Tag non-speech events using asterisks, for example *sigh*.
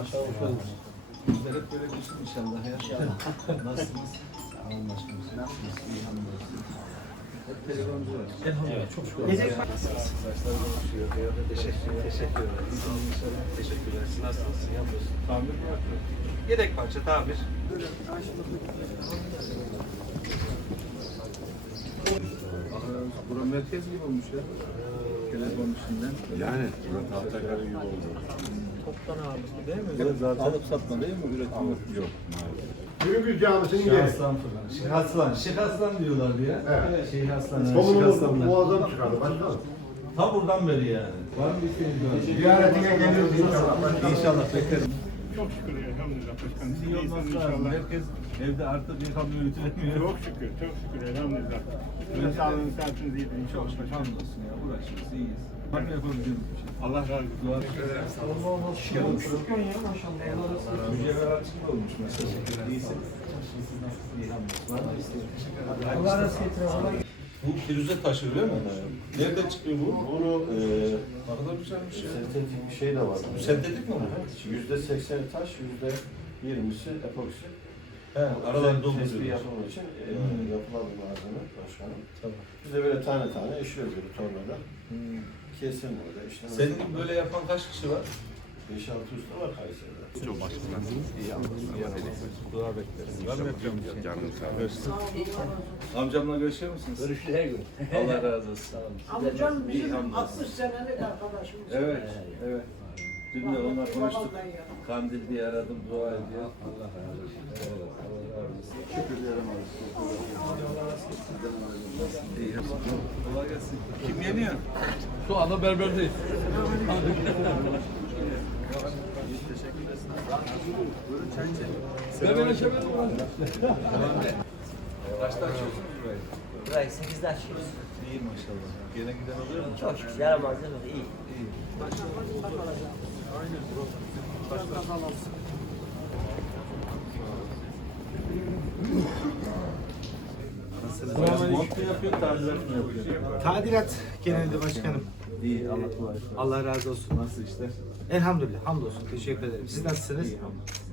Aşağı yukarı. Bizler hep böyle gitsin inşallah ya. Nasılsınız? Sağ olun başkanım. Nasılsınız? İyi hamdolsun. Hep telefoncu var. Elhamdülillah çok şükür. Gece- Saçlar konuşuyor. Teşekkür, teşekkür ederim. İyisiniz inşallah. Teşekkürler. Siz nasılsınız? İyi hamdolsun. Tamir mi yapıyor? Yedek parça tamir. Bura merkez gibi olmuş ya. Telefon içinden. Yani tahtakale gibi oldu. Toptan ağırlıklı değil mi? Böyle zaten alıp satma değil mi? Üretim yok. Yok. Gümrük Camisi'nin yeri. Şehaslan falan. Şehaslan. Şehaslan diyorlardı ya. Evet. Şehaslan. Solumuz boğazdan çıkardı başkanım. Ta buradan beri yani. Var mı bir şey? Ziyaretine geliyoruz inşallah. İnşallah bekleriz. Çok şükür elhamdülillah başkanım. Siz İyi iyisiniz lazım. inşallah. Herkes evde artık bir hamle yürütülemiyor. Çok şükür, çok şükür elhamdülillah. Sizin sağlığınız saatiniz iyidir inşallah başkanım. Hamdolsun ya. Uğraşıyoruz. iyiyiz. Var mı yapabileceğimiz bir şey? Allah razı olsun. Dua Mücevherat gibi olmuş mesela. İyisin. İyi hamdolsun. Var mı isteğiniz? Allah razı olsun. Bu firuze taşı öyle mi? Nerede çıkıyor bu? Bunu e, Ne kadar güzelmiş ya. sentetik bir şey de var. Bu sentetik mi bu? Yüzde sekseni taş, yüzde yirmisi epoksi. He, aralarını Tespih dolduruyoruz. için e, Hmm. yapılan bir malzeme başkanım. Tamam. Biz de böyle tane tane işliyoruz böyle tornada. Kesim burada işte. Senin gibi böyle yapan kaç kişi var? 5-6 usta var Kayseri'de. Çok başkanım. İyi Dua bekleriz. Canım sağ. Amcamla görüşüyor musunuz? Görüşlere göre. Allah razı olsun. Amcam bizim hamdolsun. 60 senelik arkadaşımız. Evet, evet. Dün de onunla konuştuk. Kandil diye aradım, dua ediyor. Allah razı olsun. Allah razı olsun. İyi, kolay gelsin. Kim yeniyor? Şu anda berberdeyiz. *laughs* Berbere çevirin mi? Kaçta açıyorsunuz burayı? Burayı 8'de açıyoruz. İyi maşallah. Gene giden oluyor mu? Çok şükür yaramaz değil mi? İyi. Nasılsınız? Mont mu yapıyor, tadilat mı yapıyor? Tadilat genelde başkanım. İyi, Allah kolaylık versin. Allah razı olsun. Nasıl işler? Elhamdülillah, hamdolsun. Teşekkür ederim. Siz nasılsınız? İyi, hamdolsun.